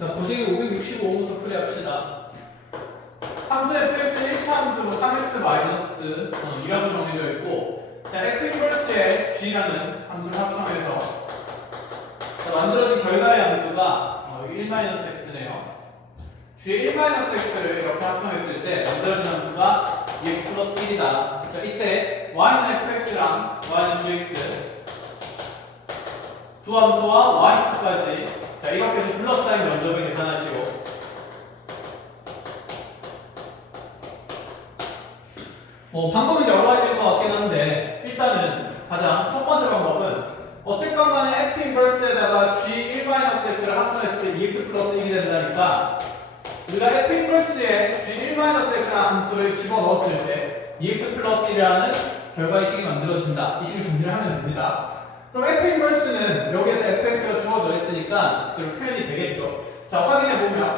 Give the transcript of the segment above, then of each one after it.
자, 보시기 565부터 풀이합시다. 함수 fx는 1차 함수로 3x 2라고 정해져 있고, 자, f 인버스에 g라는 함수를 합성해서 자, 만들어진 결과의 함수가 1-x네요. g의 1-x를 이렇게 합성했을 때 만들어진 함수가 2x 플러스 1이다. 자, 이때 y는 fx랑 y는 gx 두 함수와 y축까지 자, 이렇게 해서 플러스 사인 면적을 계산하시고, 방법은 여러 가지일 것 같긴 한데, 일단은 가장 첫 번째 방법은 어쨌건 간에 f 인버스에다가 g 1-x를 합성했을 때 2x 플러스 1이 된다니까, 우리가 f 인버스에 g 1-x라는 함수를 집어넣었을 때 2x 플러스 1이라는 결과의식이 만들어진다. 이 식을 정리를 하면 됩니다. 그럼 f 인버스는 여기에서 fx가 주어져 있으니까 그대로 표현이 되겠죠. 자, 확인해보면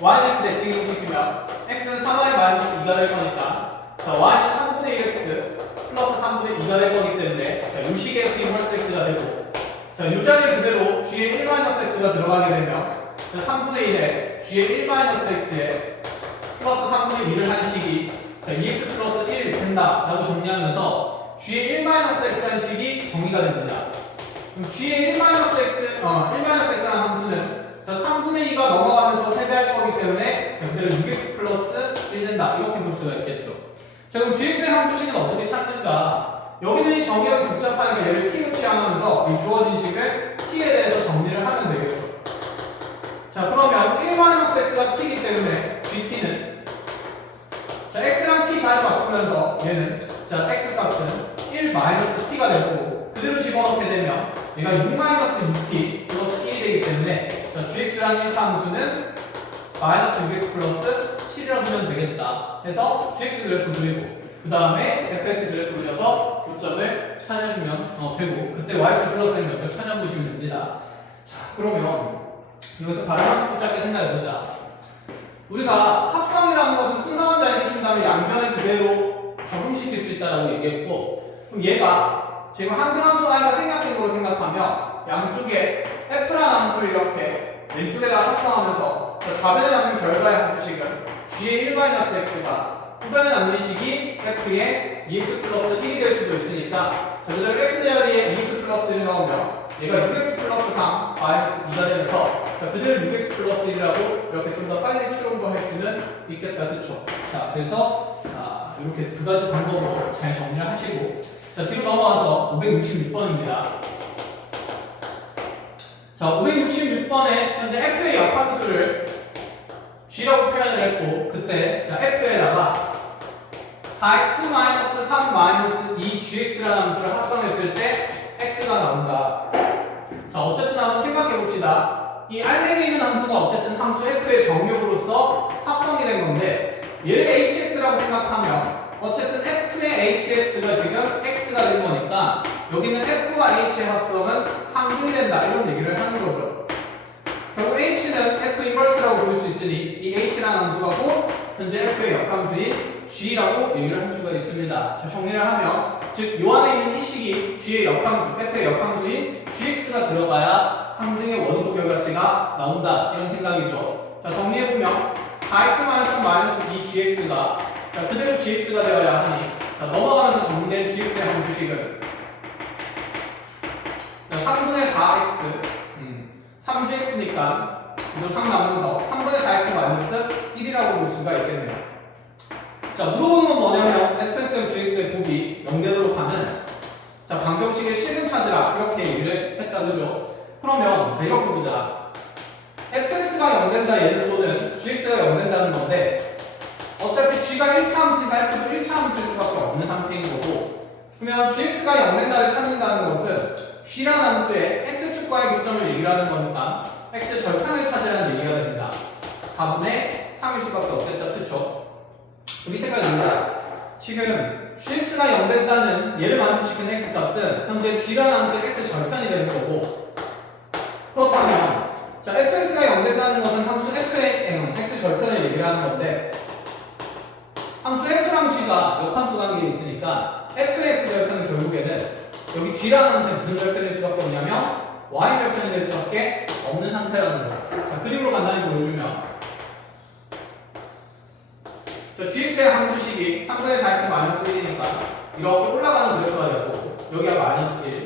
y는 f 대칭 시키면 x는 3y 마이너스 2가 될 거니까, 자, y는 3분의 1x 플러스 3분의 2가 될 거기 때문에, 자, 이 식의 f 인버스 x가 되고, 자, 이 자리 그대로 g의 1-x가 들어가게 되면, 자, 3분의 1에 g의 1-x에 플러스 3분의 2를 한 식이, 자, 2x 플러스 1 된다라고 정리하면서 g의 1-x라는 식이 정리가 됩니다. 그럼 g의 1-x라는 함수는, 자, 3분의 2가 넘어가면서 세배할 거기 때문에, 자, 그대로 6x 플러스 1 된다. 이렇게 볼 수가 있겠죠. 자, 그럼 gx의 함수식은 어떻게 찾는가? 여기는 이 정의역이 복잡하니까 얘를 t로 취함하면서 이 주어진 식을 t에 대해서 정리를 하면 되겠죠. 자, 그러면 1-x가 t이기 때문에 gt는, 자, x랑 t 잘 바꾸면서 얘는, 자, x 값은 1-t가 되고, 그대로 집어넣게 되면 얘가 6-6t 플러스 1이 되기 때문에, 자, gx라는 1차 함수는 마이너스 6x 플러스 7이라고 하면 되겠다 해서 gx 그래프 그리고, 그 다음에 fx 그래프 그려서 교점을 찾아주면 되고, 그때 y축 플러스의 면적 찾아보시면 됩니다. 자, 그러면 여기서 바로 한번 짧게 생각해보자. 우리가 합성이라는 것은 순서만 잘 지킨 다음에 양변을 그대로 적용시킬 수 있다고 얘기했고, 그럼 얘가 지금 한등함수 i가 생략된 거로 생각하면 양쪽에 f라는 함수를 이렇게 왼쪽에다 합성하면서 좌변에 남는 결과의 함수식은 g의 1-x가 후변에 남는 식이 f의 2x 플러스 1이 될 수도 있으니까, 자, 그대로 x 자리에 2x 플러스 1을 넣으면 얘가 6x 플러스 3 마이너스 2가 되면서, 자, 그대로 6x 플러스 1이라고 이렇게 좀 더 빨리 추론도 할 수는 있겠다. 그쵸? 자, 그래서 이렇게 두 가지 방법으로 잘 정리를 하시고, 자, 뒤로 넘어가서 566번입니다. 자, 566번에 현재 f의 역함수를 g라고 표현을 했고, 그때 자, f에다가 4x-3-2gx라는 함수를 합성했을 때 x가 나온다. 자, 어쨌든 한번 생각해 봅시다. 이 알맹이 있는 함수가 어쨌든 함수 f의 정육으로서 합성이 된 건데, 얘를 hx라고 생각하면 어쨌든 f의 hx가 지금 x가 된 거니까 여기는 f와 h의 합성은 항등이 된다, 이런 얘기를 하는 거죠. 결국 h는 f 인버스라고 부를 수 있으니 이 h라는 함수가 곧 현재 f의 역함수인 g라고 얘기를 할 수가 있습니다. 자, 정리를 하면, 즉 요 안에 있는 이 식이 g의 역함수, f의 역함수인 gx가 들어가야 항등의 원소 결과치가 나온다, 이런 생각이죠. 자, 정리해보면 4x-2gx가 자, 그대로 gx가 되어야 하니, 자, 넘어가면서 정리된 gx의 함수식은, 자, 3분의 4x 3gx니까 이거 3 나누면서 3분의 4x 마이너스 1이라고 볼 수가 있겠네요. 자, 물어보는 건 뭐냐면 fx랑 gx의 곱이 0되도록 하는, 자, 방정식의 실근 찾으라, 이렇게 얘기를 했다. 그죠? 그러면 자, 이렇게 보자. fx가 0된다 얘를 보는 gx가 0된다는 건데, 어차피 g가 1차 함수니까 f도 1차 함수일 수밖에 없는 상태인 거고, 그러면 gx가 0된다를 찾는다는 것은 g라는 함수의 x축과의 교점을 얘기하는 거니까 x 절편을 찾으라는 얘기가 됩니다. 4분의 3일 수밖에 없겠다. 그쵸? 우리 생각해보자. 지금 gx가 0된다는 얘를 만족시키는 x값은 현재 g라는 함수의 x 절편이 되는 거고, 그렇다면 자, fx가 0된다는 것은 함수 f의 x 절편을 얘기를 하는 건데, 함수 f랑 g가 역함수 관계에 있으니까 f의 x 절편은 결국에는 여기 g라는 함수의 무슨 절편일 수밖에 없냐면 y 절편이 될 수밖에 없는 상태라는 거죠. 자, 그림으로 간단히 보여주면 자, gx의 함수식이 상단의 자역식 마이너스 1이니까 이렇게 올라가는 그래프가 되고 여기가 마이너스 1.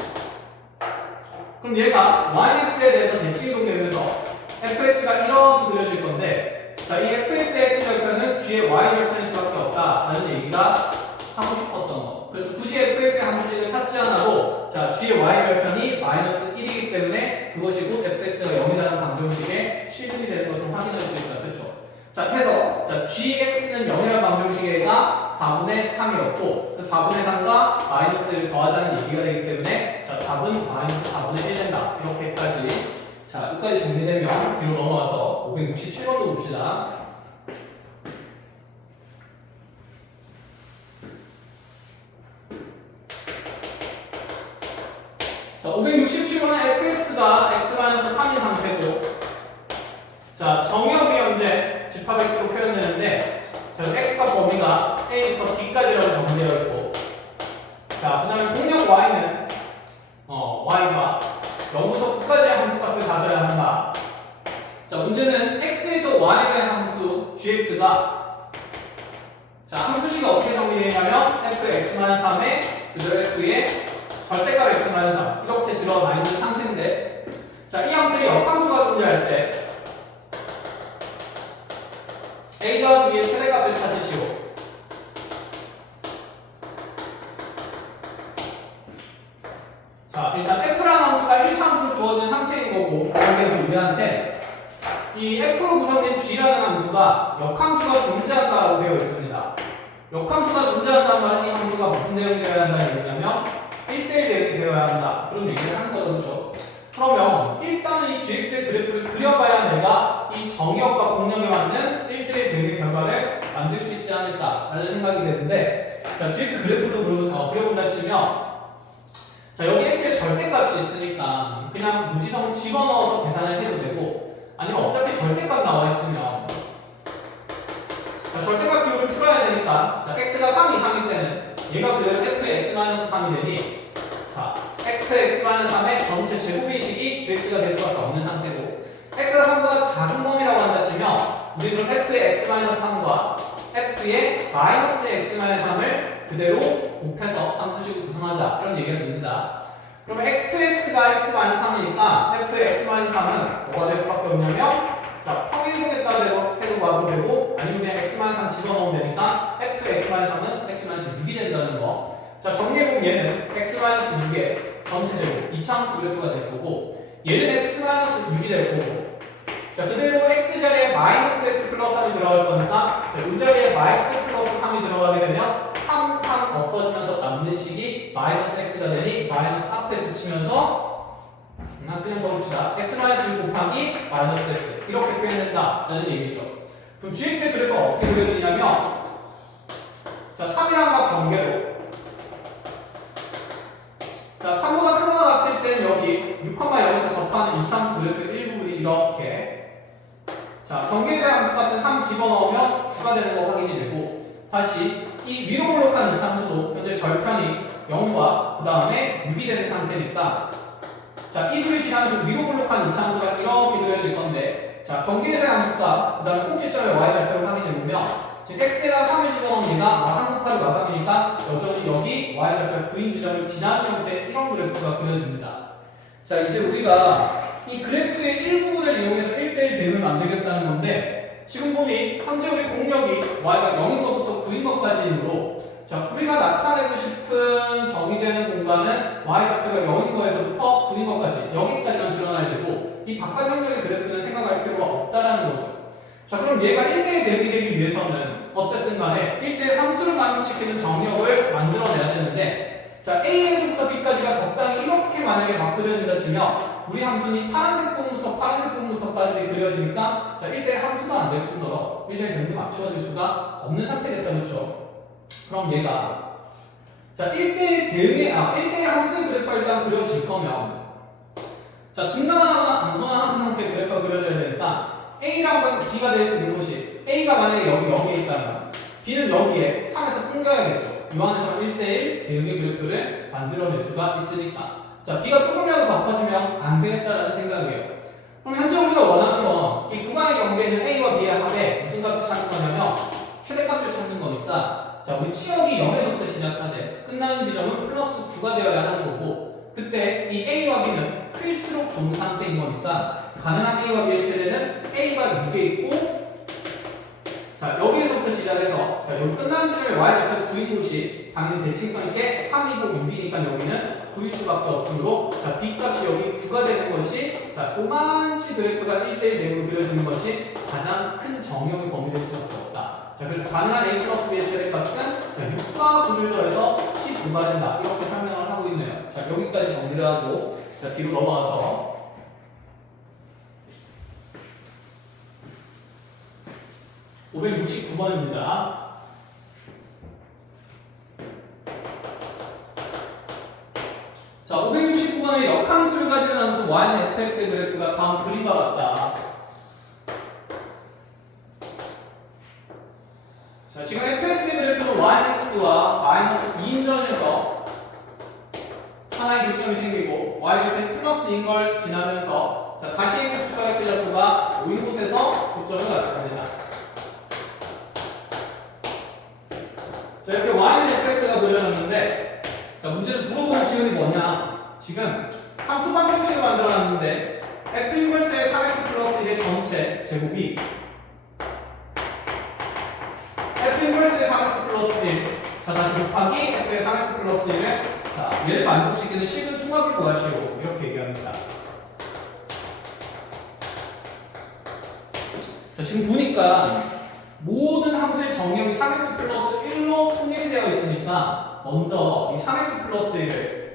그럼 얘가 yx에 대해서 대칭이동되면서 fx가 이렇게 그려질 건데 자, 이 fx의 x절편은 g의 y절편일 수밖에 없다라는 얘기가 하고 싶었던 거. 그래서 굳이 fx의 함수식을 찾지 않아도 자, g의 y절편이 마이너스 1이기 때문에 그것이 곧 fx가 0이라는 방정식에 실현이 되는 것을 확인할 수 있다. 그렇죠? 자, 해서 자, gx는 0이라는 방정식에가 4분의 3이었고 그 4분의 3과 마이너스 1을 더하자는 얘기가 되기 때문에 자, 답은 마이너스 4분의 1 된다. 이렇게까지 자, 여기까지 정리되면 뒤로 넘어가서 567번도 봅시다. 자, 567번은 fx가 x-3인 상태고 자, 정의역이 현재 집합x로 표현되는데 자, x가 범위가 a부터 b까지라고 정되어 있고 자, 그 다음에 공역 y는 y가 0부터 9까지의 함수값을 가져야 한다. 자, 문제는 x에서 y의 함수 gx가 자, 함수식이 어떻게 정리되냐면 fx-3에 그대로 f의 절대값 x-3 이렇게 들어가 있는 상태인데 자, 이 함수의 역함수가 존재할 때 a 더하기 b의 최대값을 찾으시오. 자, 일단 f라는 함수가 1차함수로 주어진 상태인 거고 그래서 우리한테 이 f로 구성된 g라는 함수가 역함수가 존재한다고 되어 있습니다. 역함수가 존재한다는 말은 이 함수가 무슨 내용이 되어야 한다는 얘기냐면 1대1 대응이 되어야 한다. 그런 얘기를 하는 거죠. 그렇죠? 그러면 일단은 이 gx의 그래프를 그려봐야 내가 이 정의역과 공역에 맞는 1대1 대응의 결과를 만들 수 있지 않을까라는 생각이 되는데 자, gx 그래프도 그려본다 치면 자, 여기 x의 절대값이 있으니까 그냥 무지성 집어넣어서 계산을 해도 되고 아니면 어차피 절대값 나와 있으면 자, 절대값 비율을 풀어야 되니까 자, x가 3 이상일 때는 얘가 그대로 f의 x-3이 되니 자, fx-3의 전체 제곱인식이 gx가 될 수밖에 없는 상태고 x가 3보다 작은 범위라고 한다 치면 우리 그럼 f의 x-3과 f의 마이너스 x-3을 그대로 곱해서 함수식을 구성하자 이런 얘기가 됩니다. 그러면 x2x가 x-3이니까 f의 x-3은 뭐가 될 수밖에 없냐면 자, 평행이동했다 해도 봐도 되고 아니면 그냥 x-3 집어넣으면 되니까 f의 x-3은 x-6이 된다는 거. 자, 정리해보면 얘는 x-6의 전체 제곱 2차함수 그래프가 될 거고 얘는 x-6이 될 거고 자, 그대로 x자리에 마이너스 x 플러스 3이 들어갈 거니까 자, 이 자리에 x 플러스 3이 들어가게 되면 3, 3 없어지면서 남는 식이 마이너스 x가 되니 마이너스 앞에 붙이면서 그냥 적읍시다. x-1 곱하기 마이너스 x 이렇게 표현된다라는 얘기죠. 그럼 gx의 그래프가 어떻게 그려지냐면 자, 3이랑과 관계로 자, 3보다 큰 거가 같을 땐 여기 6,0에서 접하는 2차함수 그래프 일부분이 이렇게 자, 경계의 함수값은 3 집어넣으면 9가 되는 거 확인이 되고 다시 이 위로 볼록한 2차함수도 현재 절편이 0과 그 다음에 6이 되는 상태니까 자, 이 둘이 지나면서 위로 볼록한 2차함수가 이렇게 그려질 건데 자, 경계의 함수값 그 다음에 꼭지점의 y좌표를 확인해보면 지금 x에다 3을 집어넣은 얘가 마상 곱하기 마상이니까 여전히 여기 y좌표 9인 지점을 지나는 형태의 이런 그래프가 그려집니다. 자, 이제 우리가 이 그래프의 일부분을 이용해서 1대1 대응을 만들겠다는 건데 지금 보니 현재 우리 공역이 y가 0인 것부터 9인 것까지이므로 자, 우리가 나타내고 싶은 정의되는 공간은 y좌표가 0인 거에서부터 9인 것까지 여기까지만 드러나야 되고 이 바깥 영역의 그래프는 생각할 필요가 없다라는 거죠. 자, 그럼 얘가 1대1 대응이 되기 위해서는 어쨌든 간에 1대1 함수를 만족시키는 정역을 만들어내야 되는데 자, A에서부터 B까지가 적당히 이렇게 만약에 막 그려진다 치면 우리 함수는 파란색 부분부터 파란색 부분부터까지 그려지니까 자, 1대1 함수도 안 될 뿐더러 1대1 대응이 맞추어질 수가 없는 상태겠다. 그렇죠? 그럼 얘가 자, 1대1 함수의 그래프가 일단 그려질 거면 자, 증가하거나 감소하는 형태의 그래프가 그려져야 되니까 A랑 B가 될 수 있는 곳이 A가 만약에 여기 0에 있다면 B는 여기에 3에서 끊겨야겠죠. 이 안에서 1대1 대응의 그래프를 만들어낼 수가 있으니까 자, B가 조금이라도 더 커지면 안 되겠다라는 생각이에요. 그럼 거니까 자 우리 치역이 0에서부터 시작하되 끝나는 지점은 플러스 9가 되어야 하는 거고 그때 이 A와 B는 클수록 좋은 상태인 거니까 가능한 A와 B의 최대는 A가 6에 있고 자 여기에서부터 시작해서 자 여기 끝나는 지점에 y좌표 9인 곳이 당연히 대칭성 있게 3이고 6이니까 여기는 9일 수밖에 없으므로 자 B값이 여기 9가 되는 것이 자 요만치 그래프가 1대1 내용으로 그려지는 것이 가장 큰 정형의 범위 될 수밖에 없다. 자 그래서 가능한 A 플러스 B의 최대값은 자 6과 9를 더해서 15가 된다. 이렇게 설명을 하고 있네요. 자 여기까지 정리를 하고 자 뒤로 넘어가서 569번입니다. 자, 569번의 역함수를 가지는 함수 y는 fx의 그래프가 다음 그림과 같다. 자, 지금 fx의 그래프는 yx와 마이너스 2인전에서 하나의 교점이 생기고 y 곁에 플러스인 걸 지나면서 자, 다시 x 축각의 슬라프가 5인 곳에서 교점을 갖습니다. 자 이렇게 y는 fx가 그려졌는데 자 문제에서 물어보는 질문이 뭐냐 지금 함수 방정식을 만들어놨는데 f 인버스의 3x 플러스 1의 전체 제곱이 f 인버스의 3x 플러스 1 자 다시 곱하기 f의 3x 플러스 1을 자 얘를 만족시키는 식은 총합을 구하시오 이렇게 얘기합니다. 자 지금 보니까 모든 함수의 정형이 3x 플러스 1로 통일이 되어 있으니까 먼저 이 3x 플러스 1을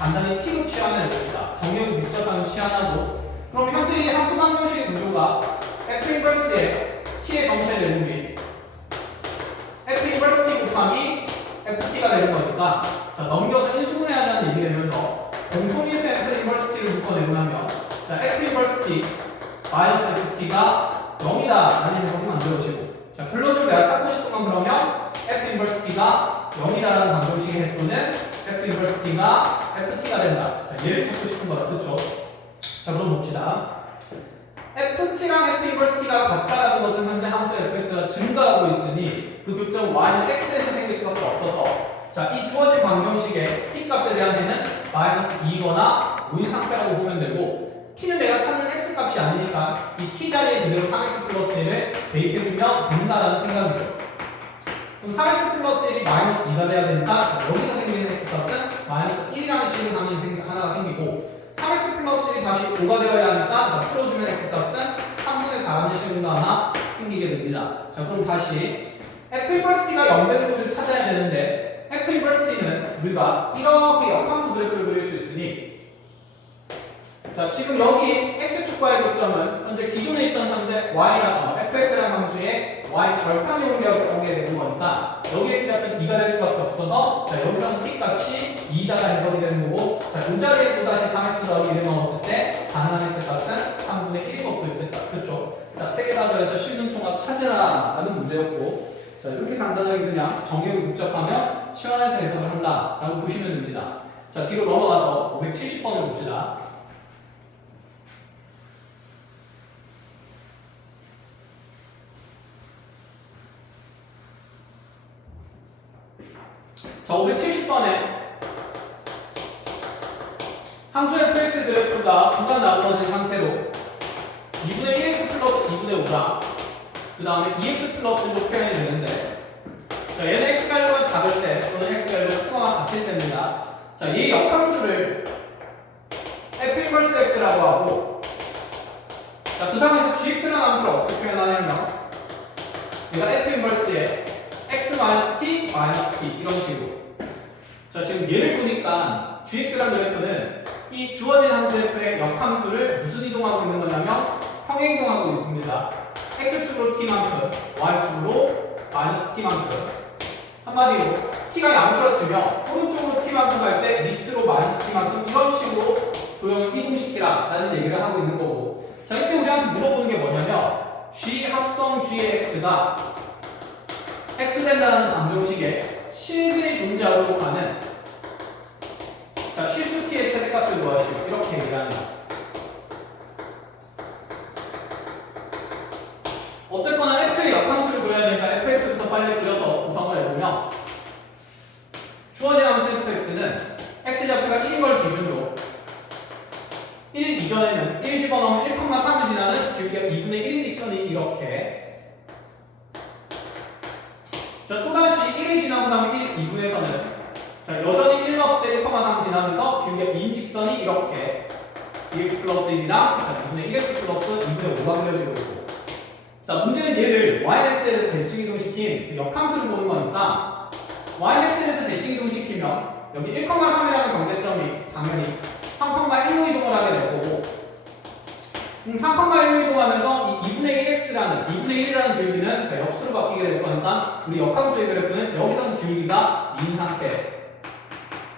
간단히 t로 치환을 해봅시다. 정형이 복잡하면 치환하고 그럼 현재 이 함수 방정식의 구조가 f 인버스의 t의 전체 제곱이 f 인버스 t 곱하기 ft가 되는 거니까 자 넘겨서 인수분해하자는 얘기가 되면서 공통인수 f 인버스 t를 묶어내고 나면 자 f 인버스 t 마이너스 ft가 0이다 라는 해석이 만들어지고 자 결론적으로 내가 찾고 싶은 건 그러면 f 인버스 t가 0이라는 방정식의 해도는 f 인버스 t가 ft가 된다. 자 얘를 찾고 싶은 거다. 그렇죠? 자 그럼 봅시다. ft랑 f 인버스 t가 같다라는 것은 현재 함수 fx가 증가하고 있으니 그 교점 y는 x에서 생길 수밖에 없어서 자 이 주어진 방정식의 t 값에 대한 해는 마이너스 2거나 5인 상태라고 보면 되고 t는 내가 찾는 x 값이 아니니까 이 t 자리에 그대로 3x 플러스 1을 대입해주면 된다라는 생각이죠. 그럼 3x 플러스 1이 마이너스 2가 돼야 되니까 여기서 생기는 x 값은 마이너스 1이라는 식이 하나가 생기고 3x 플러스 1이 다시 5가 되어야 하니까 자 풀어주면 x 값은 3분의 4라는 식으로 하나 생기게 됩니다. 자 그럼 다시 f 인버스 t가 0 되는 곳을 찾아야 되는데 f 인버스 t는 우리가 이렇게 역함수 그래프를 그릴 수 있으니 자 지금 여기 x축과의 교점은 현재 기존에 있던 현재 y가 fx라는 함수의 y 절편이 오게 되는 거니까 여기에 시작된 2가 될 수밖에 없어서 자 여기서는 t 값이 2다가 해석이 되는 거고 자 이 자리에 또다시 3x 더하기 1을 넣었을 때 가능한 x 값은 3분의 1이 곱되겠다. 그렇죠? 자 3개 다 더해서 실근 총합 찾으라 라는 문제였고 자 이렇게 간단하게 그냥 정형이 복잡하면 치환해서 해석을 한다 라고 보시면 됩니다. 자 뒤로 넘어가서 570번을 봅시다. 자 570번에 함수 fx 그래프가 구가 나누어진 상태로 2분의 1x 플러스 2분의 5다 그 다음에 2x 플러스로 표현이 되는데 자 얘는 x 밸류가 작을 때 또는 x 밸류가 크거나 같을 때입니다. 자 이 역함수를 f 인버스 x라고 하고 자 그 상황에서 gx라는 함수를 어떻게 표현하냐면 얘가 f 인버스의 x 마이너스 t 마이너스 t 이런 식으로 자 지금 얘를 보니까 gx라는 그래프는 이 주어진 함수 f의 역함수를 무슨 이동하고 있는 거냐면 평행 이동하고 있습니다. x축으로 t만큼 y축으로 마이너스 t만큼 한마디로 t가 양수라치면 오른쪽으로 t만큼 갈 때 밑으로 마이너스 t만큼 이런 식으로 도형을 이동시키라 라는 얘기를 하고 있는 거고 자 이때 우리한테 물어보는 게 뭐냐면 g 합성 g의 x가 x 된다는 방정식에 실근이 존재하도록 하는 자 실수 t의 최대값을 구하시오 이렇게 얘기를 합니다. 어쨌거나 f의 역함수를 그려야 되니까 fx부터 그래프부터 빨리 그려서 구성을 해보면 주어진 함수 fx는 x좌표가 1인 걸 기준으로 1 이전에는 1 집어넣으면 1,3을 지나는 길이가 2분의 1인 직선이 이렇게 자 또다시 1이 지나고 나면 1, 2분에서는 자 여전히 1 넣었을 때 1,3 지나면서 길이가 2인 직선이 이렇게 2x 플러스 1이랑 자 2분의 1x 플러스 2분의 5가 그려지고 있고 자 문제는 얘를 yx에서 대칭 이동시킨 역함수를 보는 거니까 yx에서 대칭 이동시키면 여기 1,3이라는 경계점이 당연히 3,1로 이동을 하게 될 거고 3,1로 이동하면서 이 2분의 1이라는 길이는 자, 역수로 바뀌게 될 거니까 우리 역함수의 그래프는 여기서는 길이가 2인 상태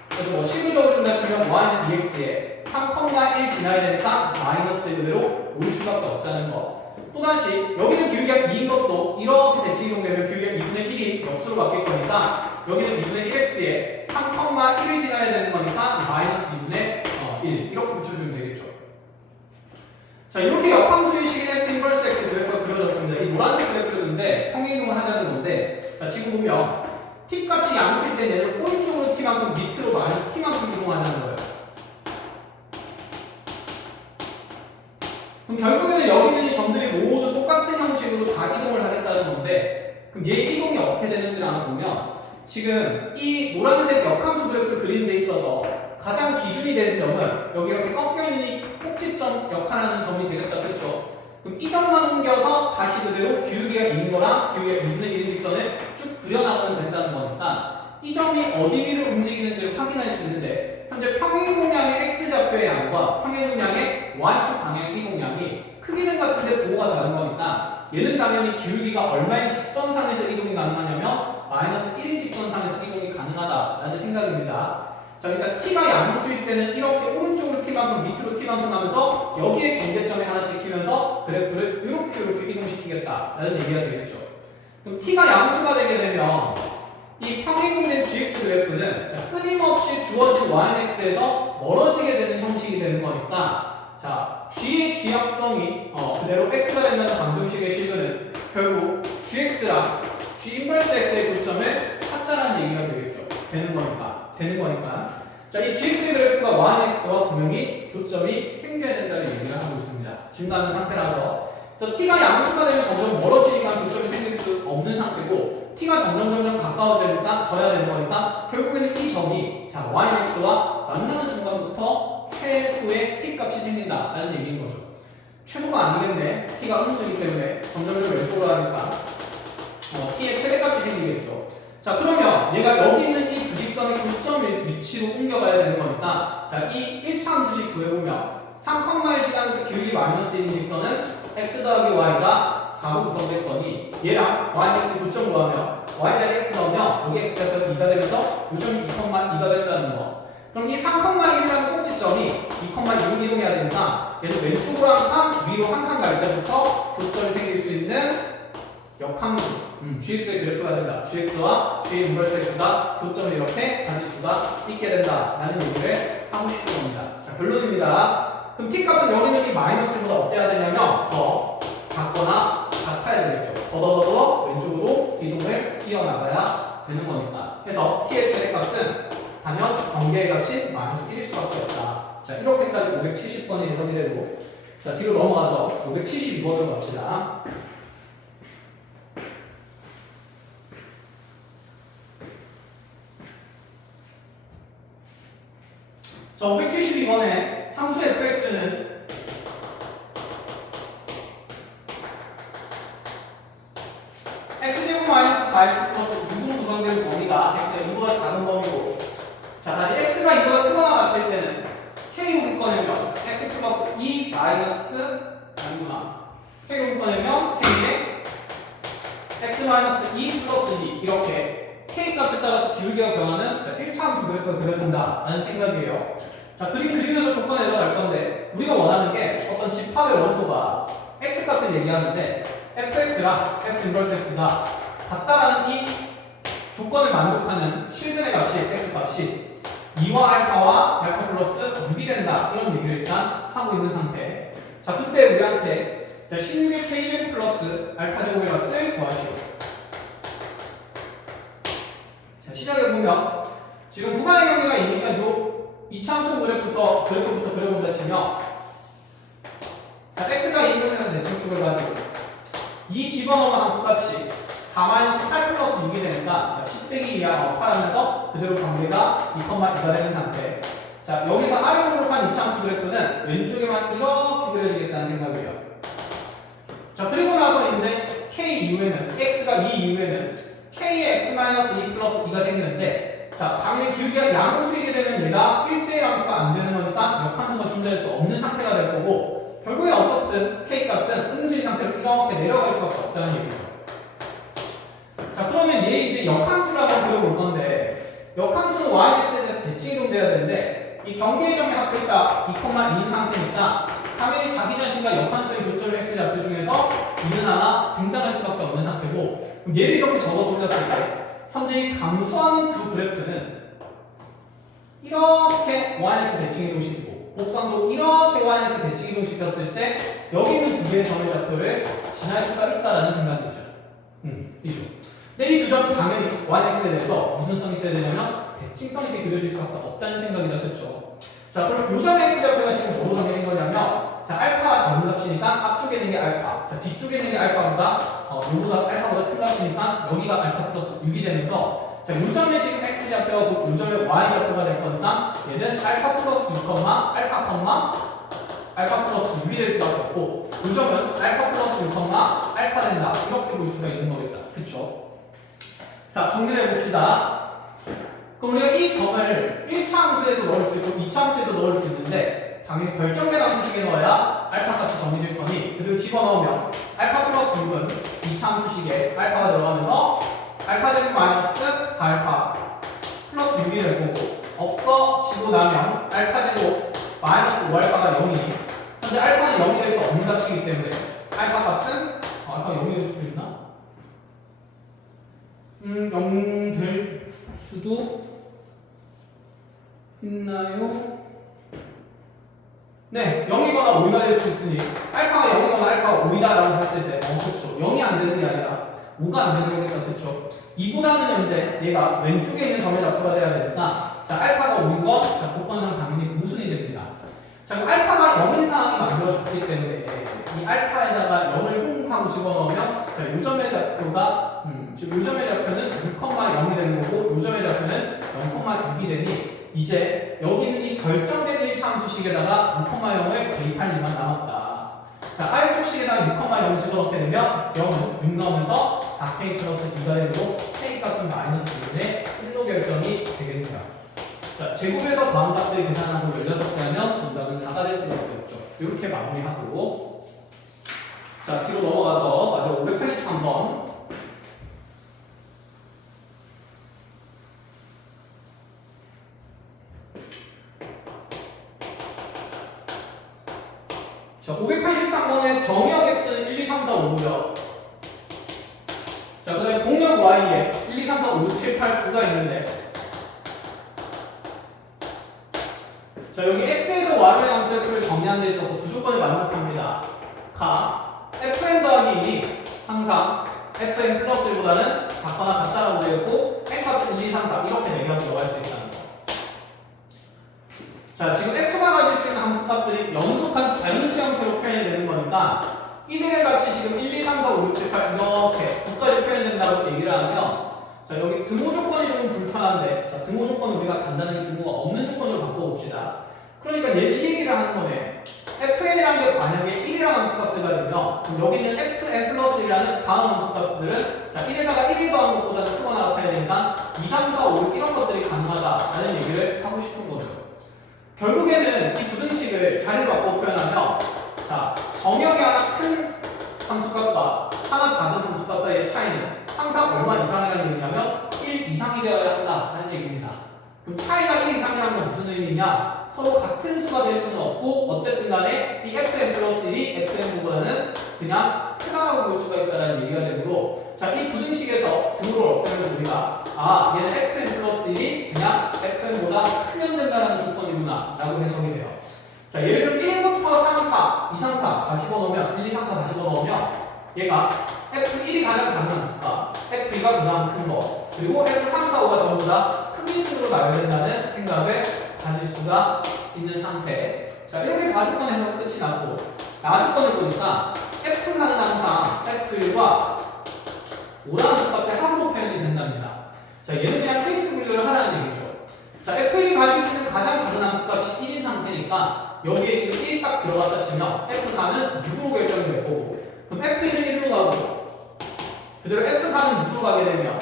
그래서 뭐 식으적으로 준다 치면 y는 dx에 3,1 지나야 되니까 마이너스 그대로 올 수밖에 없다는 거 또다시 여기는 길이가 2인 것도 이렇게 대칭 이동되면 길이가 2분의 1이 역수로 바뀔 거니까 여기는 2분의 1x에 3,1이 지나야 되는 거니까 마이너스 2분의 1 이렇게 붙여주면 되겠죠. 자 이렇게 역함수의 식의 f 인버스 x 그래프가 그려졌습니다. 이 노란색 그래프인데 평행이동을 하자는 건데 자 지금 보면 t 값이 양수일 때 얘를 오른쪽으로 t만큼 밑으로 마이너스 t만큼 이동하자는 거예요. 그럼 결국에는 여기 있는 이 점들이 모두 똑같은 형식으로 다 이동을 하겠다는 건데 그럼 얘 이동이 어떻게 되는지를 하나 보면 지금 이 노란색 역함수 그래프를 그리는 데 있어서 가장 기준이 되는 점은 여기 이렇게 꺾여있는 이 꼭지점 역할하는 점이 되겠다 그렇죠? 그럼 이 점만 옮겨서 다시 그대로 기울기가 2인 거랑 기울기가 2분의 1인 직선을 쭉 그려나가면 된다는 거니까 이 점이 어디 위로 움직이는지를 확인할 수 있는데 현재 평행이동량의 x좌표의 양과 평행이동량의 y축 방향의 이동량이 크기는 같은데 부호가 다른 거니까 얘는 당연히 기울기가 얼마인 직선상에서 이동이 가능하냐면 마이너스 1인 직선상에서 이동이 가능하다라는 생각입니다. 자, 그러니까 t가 양수일 때는 이렇게 오른쪽으로 t만큼 밑으로 t만큼 하면서 여기에 경계점이 하나 찍히면서 그래프를 이렇게 이동시키겠다라는 얘기가 되겠죠. 그럼 t가 양수가 되게 되면 이 평행이동된 gx 그래프는 자, 끊임없이 주어진 yx에서 멀어지게 되는 형식이 되는 거니까 자 g의 g합성이 그대로 x가 된다는 방정식의 실근은 결국 gx랑 g 인버스 x의 교점을 찾자라는 얘기가 되겠죠. 되는 거니까. 자, 이 gx의 그래프가 yx와 분명히 교점이 생겨야 된다는 얘기를 하고 있습니다. 증가하는 상태라서. 그래서 t가 양수가 되면 점점 멀어지니까 교점이 생길 수 없는 상태고 t가 점점 가까워지니까 져야 되는 거니까 결국에는 이 점이 자 yx와 만나는 순간부터 최소의 t 값이 생긴다라는 얘기인 거죠. 최소가 아니겠네. t가 음수이기 때문에 점점 왼쪽으로 하니까 t의 최대값이 생기겠죠. 자 그러면 얘가 여기 있는 이 부직선의 교점 위치로 옮겨가야 되는 거니까 자 이 1차 함수식 구해보면 3,1 지나면서 길이 마이너스 1인 직선은 x 더하기 y가 4로 구성될 거니 얘랑 yx 교점 구하면 y자리 x 넣으면 여기 x가 2가 되면서 요점이 2,2가 된다는 거. 그럼 이 3,1이라는 꼭지점이 2,6 이동해야 되니까 얘는 왼쪽으로 한 칸, 위로 한 칸 갈 때부터 교점이 생길 수 있는 역함수 gx의 그래프가 된다. gx와 g 인버스 x가 교점을 이렇게 가질 수가 있게 된다라는 얘기를 하고 싶은 겁니다. 자 결론입니다. 그럼 t 값은 여기 있는 이 마이너스보다 어때야 되냐면 더 작거나 같아야 되겠죠. 더더더더 왼쪽으로 이동을 이어나가야 되는 거니까. 그래서 t의 최대값은 단연 경계의 값이 마이너스 1일 수밖에 없다. 자 이렇게까지 570번이 해석이 되고 자 뒤로 넘어가서 572번으로 갑시다. 자, 572번에 함수 fx는 x제곱 마이너스 4x 플러스 6으로 구성된 범위가 x가 2보다 작은 범위고 자, 다시 x가 2보다 크거나 같을 때는 k로 묶어내면 x 플러스 2 마이너스 아니구나 k로 묶어내면 k에 x 마이너스 2 플러스 2 이렇게 k 값에 따라서 기울기가 변하는 1차 함수 그래프가 그려진다라는 생각이에요. 자, 그림 그리면서 조건에서 갈 건데 우리가 원하는 게 어떤 집합의 원소가 x 값을 얘기하는데 fx랑 f 인버스 x가 같다라는 이 조건을 만족하는 실근의 값이 x 값이 2와 알파와 알파 플러스 6이 된다 이런 얘기를 일단 하고 있는 상태. 자, 그때 우리한테 16의 k제곱 플러스 알파 제곱의 값을 구하시오. 시작해보면 지금 구간의 경계가 있으니까 요 이차함수 그래프부터 그려본다 치면 자, x가 2분에서 대칭축을 가지고 이 집어넣은 함수값이 4-8 플러스 6이 되니까 10 빼기 2야 8하면서 그대로 관계가 2,2가 되는 상태. 자, 여기서 아래로 그룹한 이차함수 그래프는 왼쪽에만 이렇게 그려지겠다는 생각이에요. 자, 그리고 나서 이제 k 이후에는 x가 2 이후에는 k의 x-2 플러스 2가 생기는데 자, 당연히 기울기가 양수이게 되면 얘가 1대1 함수가 안 되는 거니까 역함수가 존재할 수 없는 상태가 될 거고 결국에 어쨌든 k 값은 음수인 상태로 이렇게 내려갈 수밖에 없다는 얘기죠. 자, 그러면 얘 이제 역함수를 한번 그려볼 건데 역함수는 y-x에 대해서 대칭이 돼야 되는데 이 경계의 점이 갖고 있다 2,2인 상태니까 당연히 자기 자신과 역함수의 교점의 x좌표 중에서 2는 하나 등장할 수밖에 없는 상태고 그럼 얘를 이렇게 적어서 올렸을 때 현재 이 감소하는 두 그래프는 이렇게 y-x 대칭 이동시키고 곡선도 이렇게 y-x 대칭 이동시켰을 때 여기 있는 두 개의 점의 좌표를 지날 수가 있다라는 생각이죠. 이죠. 근데 이 두 점은 당연히 y-x에 대해서 무슨 성이 있어야 되냐면 대칭성 있게 그려질 수밖에 없다는 생각이다. 그렇죠? 자, 그럼 요 점의 x좌표가 지금 뭐로 정해진 거냐면 자, 알파가 작은 값이니까 앞쪽에 있는 게 알파, 자, 뒤쪽에 있는 게 알파보다 요보다 알파보다 큰 값이니까 여기가 알파 플러스 6이 되면서 자, 요 점에 지금 x좌표가 요 점에 y좌표가 될 거니까 얘는 알파 플러스 6, 알파 플러스 6이 될 수밖에 없고 요 점은 알파 플러스 6, 알파 된다 이렇게 볼 수가 있는 거겠다. 그쵸? 자, 정리를 해봅시다. 그럼 우리가 이 점을 1차 함수에도 넣을 수 있고 2차 함수에도 넣을 수 있는데 당연히 결정된 함수식에 넣어야 알파 값이 정해질 거니 그리고 집어넣으면 알파 플러스 6은 2차 함수식에 알파가 들어가면서 알파 제곱 마이너스 4알파 플러스 6이 될 거고 없어지고 나면 알파 제곱 마이너스 5알파가 0이니 현재 알파는 0이 될 수 없는 값이기 때문에 알파 값은 알파 0이 될 수도 있나? 0 될 수도 있나요? 네, 0이거나 5가 될 수 있으니 알파가 0이거나 알파가 5이다라고 했을 때 그렇죠. 0이 안 되는 게 아니라 5가 안 되는 거니까 그렇죠. 2보다는 현재 얘가 왼쪽에 있는 점의 좌표가 돼야 되니까 자, 알파가 5인 건 자, 조건상 당연히 무순이 됩니다. 자, 그럼 알파가 0인 상황이 만들어졌기 때문에 이 알파에다가 0을 흉하고 집어넣으면 자, 요점의 좌표가 지금 요점의 좌표는 6,0이 되는 거고 요점의 좌표는 0,6이 되니 이제 여기는 이 결정된 1차 함수식에다가 6,0을 대입할 일만 남았다. 자, R쪽식에다가 6,0 집어넣게 되면 0은 6 넣으면서 4K 플러스 2가 되고 K 값은 마이너스 2분의 1로 결정이 되겠습니다. 자, 제곱에서 더한 값들 계산하고 16개 하면 정답은 4가 될 수밖에 없죠. 이렇게 마무리하고 자, 뒤로 넘어가서 마지막 583번 자, 583번에 정역 x는 1, 2, 3, 4, 5고요. 자, 그 다음에 공역 y에 1, 2, 3, 4, 5, 6, 7, 8, 9가 있는데 자, 여기 x에서 y의 함수를 정리하는 데 있어서 두 조건을 만족합니다. 가 fn 더하기 1이 항상 fn 플러스 1보다는 작거나 같다라고 되어 있고 n 값은 1, 2, 3, 4 이렇게 4개가 들어갈 수 있다는 거. 자, 지금 f가 가질 수 있는 함수값들이 연속한 자연수 형태로 표현이 되는 거니까 이들의 값이 지금 1, 2, 3, 4, 5, 6, 7, 8 이렇게 9까지 표현된다고 얘기를 하면 자, 여기 등호 조건이 조금 불편한데 자, 등호 조건은 우리가 간단하게 등호가 없는 조건으로 바꿔봅시다. 그러니까 얘는 이 얘기를 하는 거네. fn이라는 게 만약에 1이라는 함수값을 가지면 그럼 여기 있는 fn 플러스 1이라는 다음 함수값들은 자, 1에다가 1을 더한 것보다는 크거나 같아야 되니까 2, 3, 4, 5, 6 이런 것들이 가능하다라는 얘기를 하고 싶은 거죠. 결국에는 이 부등식을 자리를 바꿔 표현하면 자, 정역이 하나 큰 함수값과 하나 작은 함수값 사이의 차이는 항상 얼마 이상이라는 얘기냐면 1 이상이 되어야 한다라는 얘기입니다. 그럼 차이가 1 이상이라는 건 무슨 의미냐? 서로 같은 수가 될 수는 없고 어쨌든 간에 이 fn 플러스 1이 fn보다는 그냥 크다라고 볼 수가 있다는 얘기가 되므로 자, 이 부등식에서 등호를 없애면서 우리가 아, 얘는 fn 플러스 1이 그냥 fn보다 크면 된다는 조건이구나 라고 해석이 돼요. 자, 예를 들어 1부터 3, 4, 2, 3, 4 다시 집어넣으면 1, 2, 3, 4 다시 집어넣으면 얘가 f1이 가장 작은 함수가 f2가 그다음 큰 거 그리고 F 3, 4, 5가 전부 다 크기 순으로 나열된다는 생각을 가질 수가 있는 상태. 자, 이렇게 가주권에서 끝이 났고, 나주권을 보니까 F4는 항상 F1과 5라는 값의 합으로 표현이 된답니다. 자, 얘는 그냥 케이스 분류를 하라는 얘기죠. 자, F1이 가지고 있는 가장 작은 함수값이 1인 상태니까 여기에 지금 1이 딱 들어갔다 치면 F4는 6으로 결정이 될 거고, 그럼 F1은 1로 가고 그대로 F4는 6으로 가게 되면,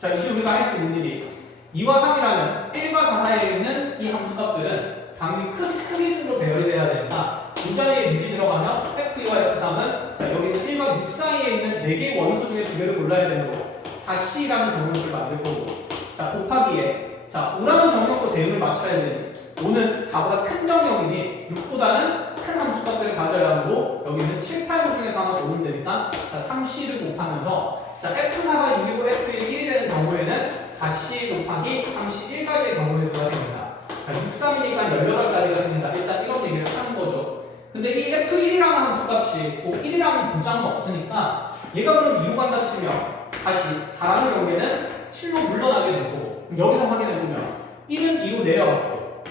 자, 이제 우리가 할 수 있는 일이 2와 3이라는 1과 4 사이에 있는 이 함수값들은 당연히 크기 순으로 배열이 돼야 되니까 이 자리에 6이 들어가면 F2와 F3은, 자, 여기는 1과 6 사이에 있는 4개의 원소 중에 2개를 골라야 되는 거고 4C라는 정목을 만들 거고, 자, 곱하기에, 자, 5라는 정목도 대응을 맞춰야 되니 5는 4보다 큰 정목이니 6보다는 큰 함수값들을 가져야 하고, 여기는 7, 8, 9 중에서 하나 고르면 되니까, 자, 3C를 곱하면서, 자, F4가 6이고 F1이 1이 되는 경우에는 4C 곱하기 31가지의 경우의 수가 됩니다. 자, 6, 3이니까 18가지가 됩니다. 일단 이런 얘기를 하는 거죠. 근데 이 F1이라는 함수값이 꼭 1이라는 보장은 없으니까 얘가 그럼 2로 간다 치면 다시 4라는 경우에는 7로 물러나게 되고, 여기서 확인해보면 1은 2로 내려갔고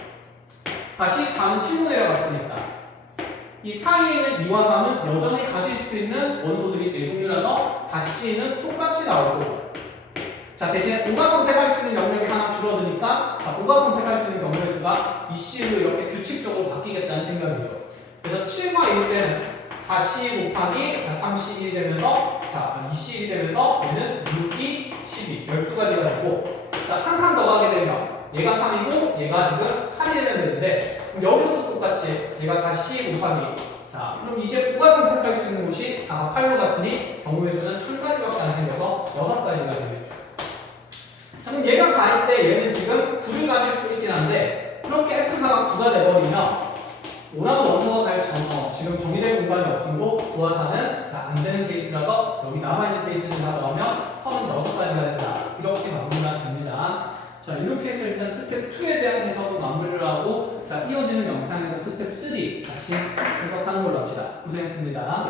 다시 4는 7로 내려갔으니까 이 사이에 있는 2와 3은 여전히 가질 수 있는 원소들이 4종류라서 4C는 똑같이 나오고, 자, 대신에 5가 선택할 수 있는 영역이 하나 줄어드니까, 자, 5가 선택할 수 있는 경우의 수가 2C로 이렇게 규칙적으로 바뀌겠다는 생각이죠. 그래서 7과 1 때는 4C 곱하기, 자, 3C1이 되면서, 자, 2C1이 되면서 얘는 6, 2, 12, 12가지가 되고, 자, 한 칸 더 가게 되면 얘가 3이고 얘가 지금 8이 되면 되는데, 그럼 여기서도 똑같이 얘가 4C 곱하기, 자, 그럼 이제 5가 선택할 수 있는 곳이 4, 8로 갔으니 경우의 수는 한 가지밖에 안 생겨서 6가지가 되겠죠. 자, 그럼 얘가 4일 때 얘는 지금 9를 가질 수 있긴 한데, 그렇게 F4가 9가 돼버리면 5라는 원소가 갈 지금 정의된 공간이 없음도 9와 4는, 자, 안 되는 케이스라서 여기 남아있는 케이스는 다 더하면 36가지가 된다. 이렇게 마무리가 됩니다. 자, 이렇게 해서 일단 스텝 2에 대한 해석을 마무리를 하고, 자, 이어지는 영상에서 스텝 3 같이 해석하는 걸로 합시다. 고생했습니다.